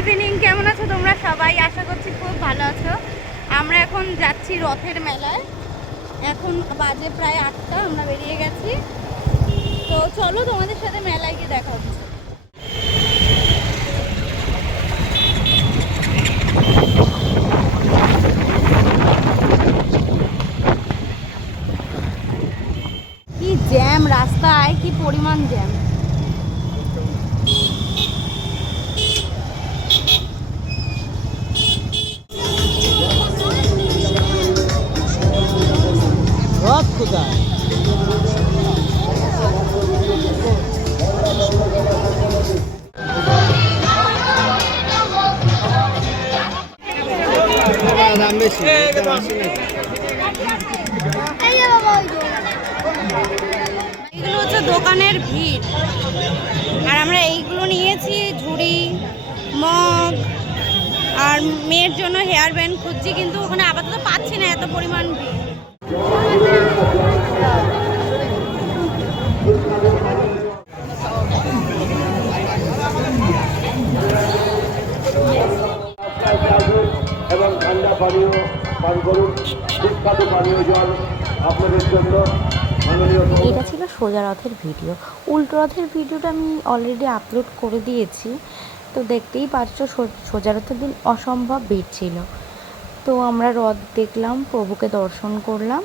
Evening কেমন আছো তোমরা সবাই? আশা করছি খুব ভালো আছো। আমরা এখন যাচ্ছি রথের মেলায়। এখন বাজে প্রায় আটটা, আমরা বেরিয়ে গেছি। তো চলো তোমাদের সাথে মেলায় গিয়ে দেখা হচ্ছে। কি জ্যাম, রাস্তায় কি পরিমাণ জ্যাম। হচ্ছে দোকানের ভিড়। আর আমরা এইগুলো নিয়েছি, ঝুড়ি, মগ, আর মেয়ের জন্য হেয়ার ব্যান্ড খুঁজছি, কিন্তু ওখানে আপাতত পাচ্ছি না এত পরিমাণ ভিড়। ঠান্ডা পানীয় পান করুন। বিখ্যাত পানীয় জল আপনাদের জন্য। এটা ছিল সোজা রথের ভিডিও। উল্টো রথের ভিডিওটা আমি অলরেডি আপলোড করে দিয়েছি। তো দেখতেই পারছ সোজা রথের দিন অসম্ভব ভিড় ছিল। তো আমরা রথ দেখলাম, প্রভুকে দর্শন করলাম।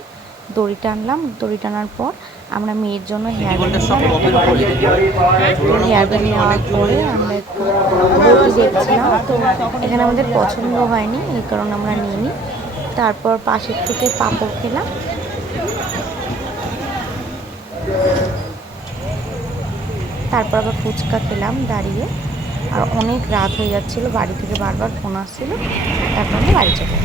দড়ি টানলাম দড়ি টানার পর আমরা মেয়ের জন্য হেয়ার হেয়ার ব্যান্ড নেওয়ার পরে আমরা একটু বটি দেখছিলাম। তো এখানে আমাদের পছন্দ হয়নি এই কারণে আমরা নিইনি। তারপর পাশের থেকে পাঁপড় খেলাম। তারপর আবার ফুচকা খেলাম দাঁড়িয়ে। আর অনেক রাত হয়ে যাচ্ছিল বাড়ি থেকে বারবার ফোন আসছিল। তারপর আমি বাড়ি চলে